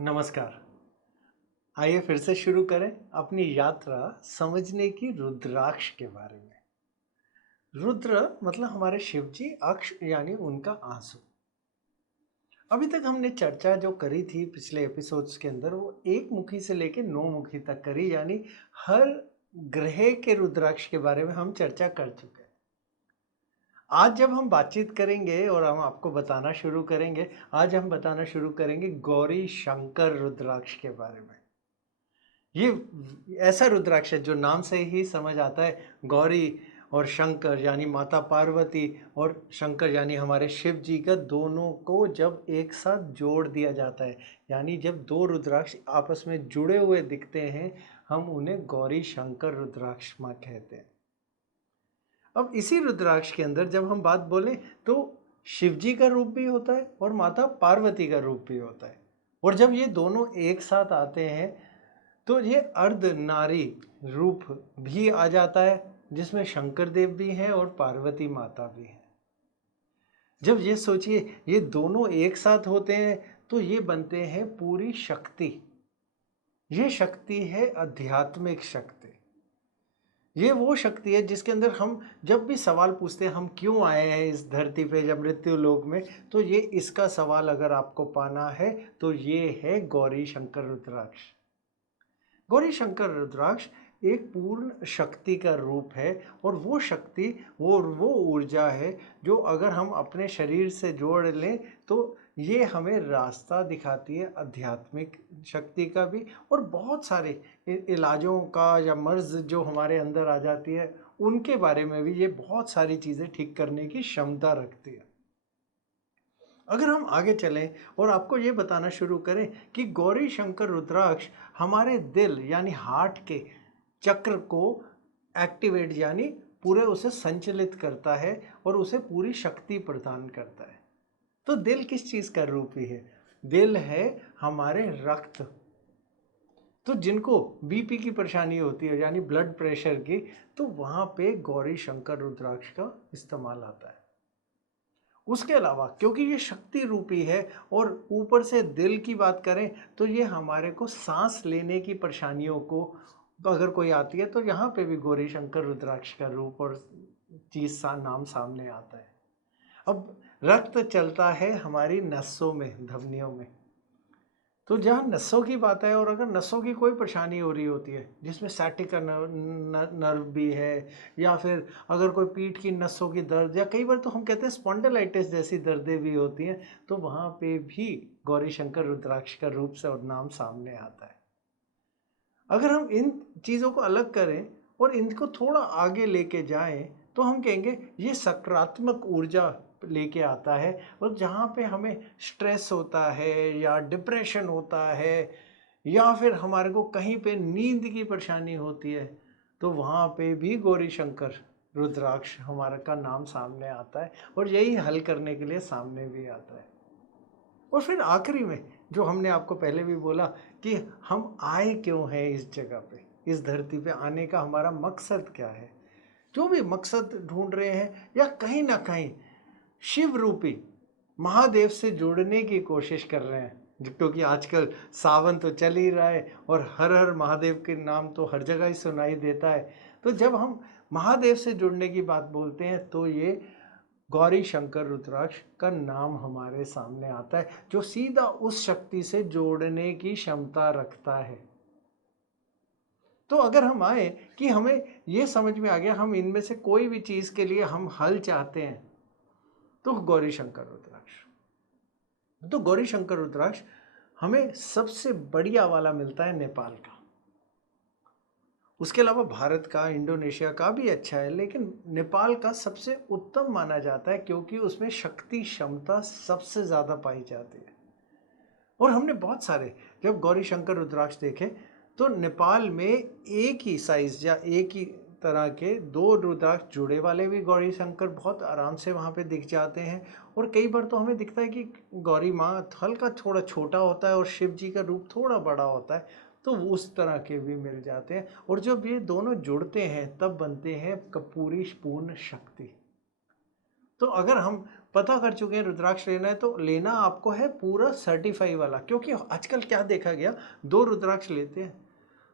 नमस्कार। आइए फिर से शुरू करें अपनी यात्रा समझने की रुद्राक्ष के बारे में। रुद्र मतलब हमारे शिव जी, अक्ष यानी उनका आंसू। अभी तक हमने चर्चा जो करी थी पिछले एपिसोड्स के अंदर वो एक मुखी से लेकर नौ मुखी तक करी, यानी हर ग्रह के रुद्राक्ष के बारे में हम चर्चा कर चुके हैं। आज जब हम बातचीत करेंगे और हम आपको बताना शुरू करेंगे, आज हम बताना शुरू करेंगे गौरी शंकर रुद्राक्ष के बारे में। ये ऐसा रुद्राक्ष है जो नाम से ही समझ आता है, गौरी और शंकर यानी माता पार्वती और शंकर यानी हमारे शिव जी का, दोनों को जब एक साथ जोड़ दिया जाता है, यानी जब दो रुद्राक्ष आपस में जुड़े हुए दिखते हैं, हम उन्हें गौरी शंकर रुद्राक्ष माँ कहते हैं। अब इसी रुद्राक्ष के अंदर जब हम बात बोलें तो शिव जी का रूप भी होता है और माता पार्वती का रूप भी होता है, और जब ये दोनों एक साथ आते हैं तो ये अर्ध नारी रूप भी आ जाता है, जिसमें शंकर देव भी हैं और पार्वती माता भी हैं। जब ये सोचिए ये दोनों एक साथ होते हैं तो ये बनते हैं पूरी शक्ति। ये शक्ति है आध्यात्मिक शक्ति। ये वो शक्ति है जिसके अंदर हम जब भी सवाल पूछते हैं हम क्यों आए हैं इस धरती पे जब मृत्यु लोक में, तो ये इसका सवाल अगर आपको पाना है तो ये है गौरी शंकर रुद्राक्ष। गौरी शंकर रुद्राक्ष एक पूर्ण शक्ति का रूप है, और वो शक्ति वो ऊर्जा है जो अगर हम अपने शरीर से जोड़ लें तो ये हमें रास्ता दिखाती है आध्यात्मिक शक्ति का भी, और बहुत सारे इलाजों का या मर्ज जो हमारे अंदर आ जाती है उनके बारे में भी ये बहुत सारी चीज़ें ठीक करने की क्षमता रखती है। अगर हम आगे चलें और आपको ये बताना शुरू करें कि गौरी शंकर रुद्राक्ष हमारे दिल यानी हार्ट के चक्र को एक्टिवेट यानी पूरे उसे संचलित करता है और उसे पूरी शक्ति प्रदान करता है। तो दिल किस चीज़ का रूप ही है? दिल है हमारे रक्त। तो जिनको बीपी की परेशानी होती है यानी ब्लड प्रेशर की, तो वहाँ पे गौरी शंकर रुद्राक्ष का इस्तेमाल आता है। उसके अलावा क्योंकि ये शक्ति रूपी है और ऊपर से दिल की बात करें तो ये हमारे को सांस लेने की परेशानियों को अगर कोई आती है तो यहाँ पे भी गौरी शंकर रुद्राक्ष का रूप और चीज सा नाम सामने आता है। अब रक्त चलता है हमारी नसों में, धमनियों में। तो जहाँ नसों की बात है और अगर नसों की कोई परेशानी हो रही होती है जिसमें सैटिक का नर्व भी है, या फिर अगर कोई पीठ की नसों की दर्द, या कई बार तो हम कहते हैं स्पॉन्डिलाइटिस जैसी दर्दें भी होती हैं, तो वहाँ पे भी गौरी शंकर रुद्राक्ष का रूप से और नाम सामने आता है। अगर हम इन चीज़ों को अलग करें और इनको थोड़ा आगे लेके जाएं तो हम कहेंगे ये सकारात्मक ऊर्जा लेके आता है, और जहाँ पे हमें स्ट्रेस होता है या डिप्रेशन होता है या फिर हमारे को कहीं पे नींद की परेशानी होती है, तो वहाँ पे भी गौरी शंकर रुद्राक्ष हमारे का नाम सामने आता है और यही हल करने के लिए सामने भी आता है। और फिर आखिरी में जो हमने आपको पहले भी बोला कि हम आए क्यों हैं इस जगह पे, इस धरती पे आने का हमारा मकसद क्या है। जो भी मकसद ढूंढ रहे हैं या कहीं ना कहीं शिव रूपी महादेव से जुड़ने की कोशिश कर रहे हैं, क्योंकि आजकल सावन तो चल ही रहा है और हर हर महादेव के नाम तो हर जगह ही सुनाई देता है। तो जब हम महादेव से जुड़ने की बात बोलते हैं तो ये गौरी शंकर रुद्राक्ष का नाम हमारे सामने आता है, जो सीधा उस शक्ति से जोड़ने की क्षमता रखता है। तो अगर हम आए कि हमें ये समझ में आ गया हम इनमें से कोई भी चीज़ के लिए हम हल चाहते हैं, तो गौरी शंकर रुद्राक्ष। तो गौरी शंकर रुद्राक्ष हमें सबसे बढ़िया वाला मिलता है नेपाल का। उसके अलावा भारत का, इंडोनेशिया का भी अच्छा है, लेकिन नेपाल का सबसे उत्तम माना जाता है क्योंकि उसमें शक्ति क्षमता सबसे ज़्यादा पाई जाती है। और हमने बहुत सारे जब गौरी शंकर रुद्राक्ष देखे तो नेपाल में एक ही साइज या एक ही तरह के दो रुद्राक्ष जुड़े वाले भी गौरी शंकर बहुत आराम से वहाँ पे दिख जाते हैं, और कई बार तो हमें दिखता है कि गौरी माँ हल्का थोड़ा छोटा होता है और शिव जी का रूप थोड़ा बड़ा होता है, तो उस तरह के भी मिल जाते हैं। और जब ये दोनों जुड़ते हैं तब बनते हैं पूरी पूर्ण शक्ति। तो अगर हम पता कर चुके हैं रुद्राक्ष लेना है तो लेना आपको है पूरा सर्टिफाई वाला, क्योंकि आजकल क्या देखा गया, 2 रुद्राक्ष लेते हैं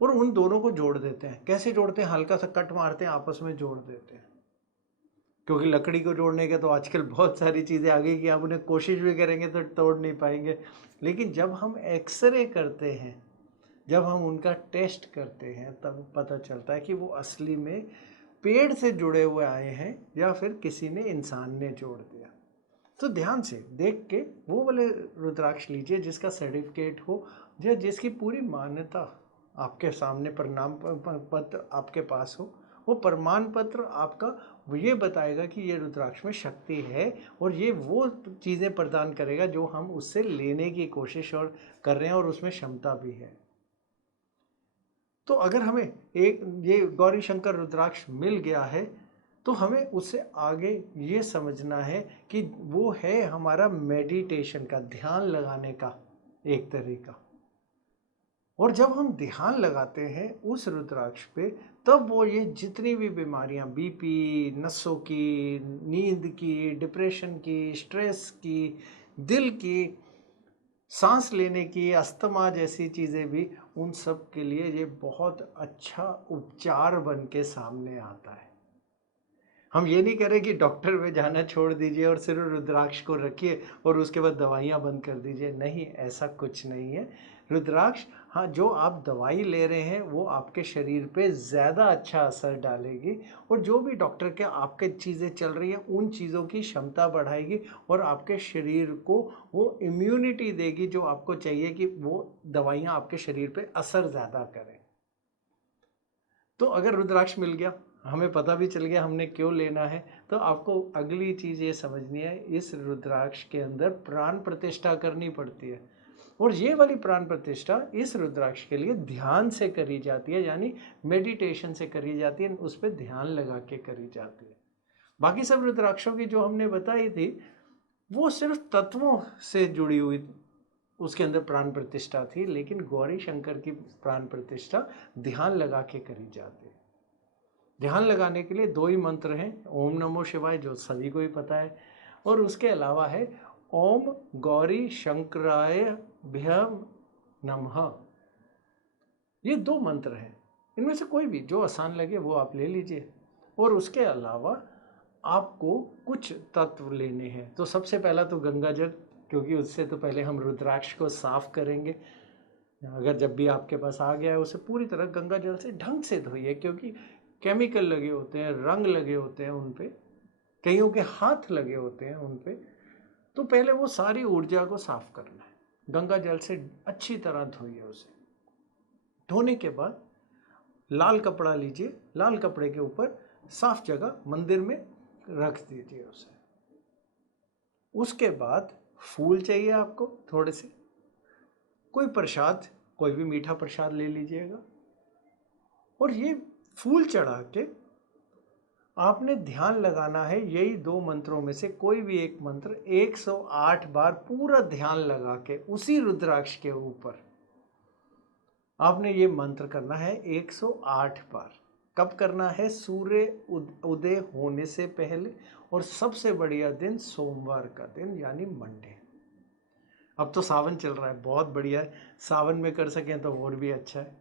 और उन दोनों को जोड़ देते हैं। कैसे जोड़ते हैं? हल्का सा कट मारते हैं, आपस में जोड़ देते हैं। क्योंकि लकड़ी को जोड़ने के तो आजकल बहुत सारी चीज़ें आ गई कि आप उन्हें कोशिश भी करेंगे तो तोड़ नहीं पाएंगे। लेकिन जब हम एक्सरे करते हैं, जब हम उनका टेस्ट करते हैं, तब पता चलता है कि वो असली में पेड़ से जुड़े हुए आए हैं या फिर किसी ने, इंसान ने जोड़ दिया। तो ध्यान से देख के वो वाले रुद्राक्ष लीजिए जिसका सर्टिफिकेट हो, या जिसकी पूरी मान्यता आपके सामने, प्रमाण पत्र आपके पास हो। वो प्रमाण पत्र आपका ये बताएगा कि ये रुद्राक्ष में शक्ति है और ये वो चीज़ें प्रदान करेगा जो हम उससे लेने की कोशिश और कर रहे हैं और उसमें क्षमता भी है। तो अगर हमें एक ये गौरी शंकर रुद्राक्ष मिल गया है तो हमें उससे आगे ये समझना है कि वो है हमारा मेडिटेशन का, ध्यान लगाने का एक तरीका। और जब हम ध्यान लगाते हैं उस रुद्राक्ष पे, तब वो ये जितनी भी बीमारियां, बीपी, नसों की, नींद की, डिप्रेशन की, स्ट्रेस की, दिल की, सांस लेने की, अस्थमा जैसी चीज़ें भी, उन सब के लिए ये बहुत अच्छा उपचार बन के सामने आता है। हम ये नहीं कह रहे कि डॉक्टर में जाना छोड़ दीजिए और सिर्फ रुद्राक्ष को रखिए और उसके बाद दवाइयाँ बंद कर दीजिए। नहीं, ऐसा कुछ नहीं है। रुद्राक्ष, हाँ, जो आप दवाई ले रहे हैं वो आपके शरीर पे ज़्यादा अच्छा असर डालेगी, और जो भी डॉक्टर के आपके चीज़ें चल रही हैं उन चीज़ों की क्षमता बढ़ाएगी और आपके शरीर को वो इम्यूनिटी देगी जो आपको चाहिए कि वो दवाइयाँ आपके शरीर पे असर ज़्यादा करें। तो अगर रुद्राक्ष मिल गया, हमें पता भी चल गया हमने क्यों लेना है, तो आपको अगली चीज़ ये समझनी है, इस रुद्राक्ष के अंदर प्राण प्रतिष्ठा करनी पड़ती है। और ये वाली प्राण प्रतिष्ठा इस रुद्राक्ष के लिए ध्यान से करी जाती है, यानी मेडिटेशन से करी जाती है, उस पर ध्यान लगा के करी जाती है। बाकी सब रुद्राक्षों की जो हमने बताई थी वो सिर्फ तत्वों से जुड़ी हुई, उसके अंदर प्राण प्रतिष्ठा थी, लेकिन गौरी शंकर की प्राण प्रतिष्ठा ध्यान लगा के करी जाती है। ध्यान लगाने के लिए 2 ही मंत्र हैं, ओम नमो शिवाय जो सभी को ही पता है, और उसके अलावा है ओम गौरी शंकराय भ्यम नमः। ये 2 मंत्र हैं, इनमें से कोई भी जो आसान लगे वो आप ले लीजिए। और उसके अलावा आपको कुछ तत्व लेने हैं। तो सबसे पहला तो गंगा जल, क्योंकि उससे तो पहले हम रुद्राक्ष को साफ करेंगे। अगर जब भी आपके पास आ गया है उसे पूरी तरह गंगा जल से ढंग से धोइए, क्योंकि केमिकल लगे होते हैं, रंग लगे होते हैं उन पे, कईयों के हाथ लगे होते हैं उन पे। तो पहले वो सारी ऊर्जा को साफ करना है, गंगा जल से अच्छी तरह धोइए उसे। धोने के बाद लाल कपड़ा लीजिए, लाल कपड़े के ऊपर साफ जगह मंदिर में रख दीजिए उसे। उसके बाद फूल चाहिए आपको थोड़े से, कोई प्रसाद, कोई भी मीठा प्रसाद ले लीजिएगा, और ये फूल चढ़ा के आपने ध्यान लगाना है। यही 2 मंत्रों में से कोई भी एक मंत्र 108 बार पूरा ध्यान लगा के उसी रुद्राक्ष के ऊपर आपने ये मंत्र करना है 108 बार। कब करना है? सूर्य उदय होने से पहले, और सबसे बढ़िया दिन सोमवार का दिन, यानी मंडे। अब तो सावन चल रहा है, बहुत बढ़िया है, सावन में कर सकें तो और भी अच्छा है।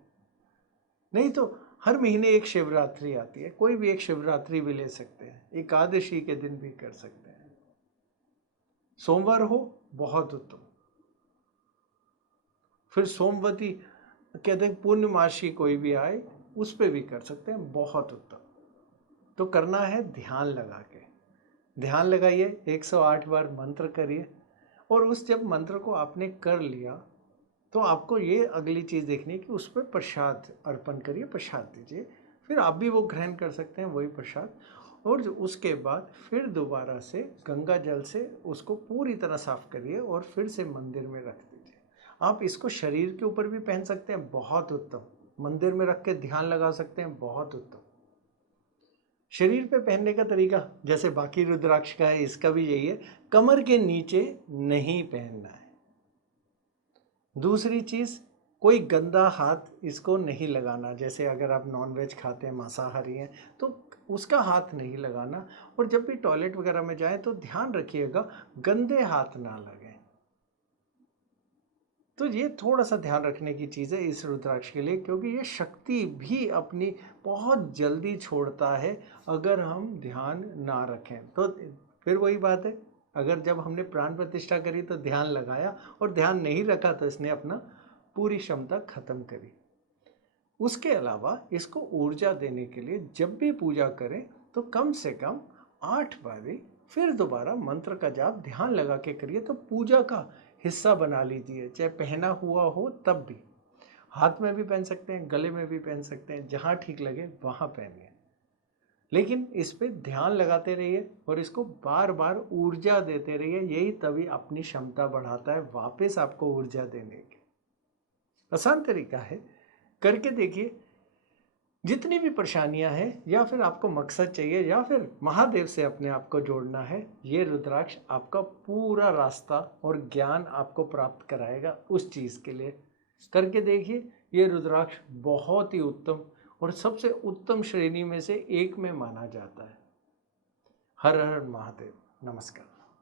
नहीं तो हर महीने एक शिवरात्रि आती है, कोई भी एक शिवरात्रि भी ले सकते हैं, एकादशी के दिन भी कर सकते हैं। सोमवार हो, बहुत उत्तम। फिर सोमवती कहते हैं, पूर्णमासी कोई भी आए उस पर भी कर सकते हैं, बहुत उत्तम। तो करना है ध्यान लगा के, ध्यान लगाइए, 108 बार मंत्र करिए, और उस जब मंत्र को आपने कर लिया तो आपको ये अगली चीज़ देखनी है कि उस पर प्रसाद अर्पण करिए, प्रसाद दीजिए। फिर आप भी वो ग्रहण कर सकते हैं वही प्रसाद, और उसके बाद फिर दोबारा से गंगा जल से उसको पूरी तरह साफ करिए और फिर से मंदिर में रख दीजिए। आप इसको शरीर के ऊपर भी पहन सकते हैं, बहुत उत्तम। मंदिर में रख के ध्यान लगा सकते हैं, बहुत उत्तम। शरीर पे पहनने का तरीका जैसे बाकी रुद्राक्ष का है, इसका भी यही है, कमर के नीचे नहीं पहनना है। दूसरी चीज़, कोई गंदा हाथ इसको नहीं लगाना। जैसे अगर आप नॉनवेज खाते हैं, मांसाहारी हैं, तो उसका हाथ नहीं लगाना। और जब भी टॉयलेट वगैरह में जाएं तो ध्यान रखिएगा गंदे हाथ ना लगें। तो ये थोड़ा-सा ध्यान रखने की चीज़ है इस रुद्राक्ष के लिए, क्योंकि ये शक्ति भी अपनी बहुत जल्दी छोड़ता है अगर हम ध्यान ना रखें। तो फिर वही बात है, अगर जब हमने प्राण प्रतिष्ठा करी तो ध्यान लगाया, और ध्यान नहीं रखा तो इसने अपना पूरी क्षमता खत्म करी। उसके अलावा इसको ऊर्जा देने के लिए जब भी पूजा करें तो कम से कम 8 बारी फिर दोबारा मंत्र का जाप ध्यान लगा के करिए, तो पूजा का हिस्सा बना लीजिए। चाहे पहना हुआ हो तब भी, हाथ में भी पहन सकते हैं, गले में भी पहन सकते हैं, जहाँ ठीक लगे वहाँ पहनिए। लेकिन इस पे ध्यान लगाते रहिए और इसको बार बार ऊर्जा देते रहिए। यही तभी अपनी क्षमता बढ़ाता है वापस आपको ऊर्जा देने की। आसान तरीका है, करके देखिए। जितनी भी परेशानियां हैं, या फिर आपको मकसद चाहिए, या फिर महादेव से अपने आप को जोड़ना है, ये रुद्राक्ष आपका पूरा रास्ता और ज्ञान आपको प्राप्त कराएगा उस चीज़ के लिए। करके देखिए, ये रुद्राक्ष बहुत ही उत्तम और सबसे उत्तम श्रेणी में से एक में माना जाता है। हर हर महादेव। नमस्कार।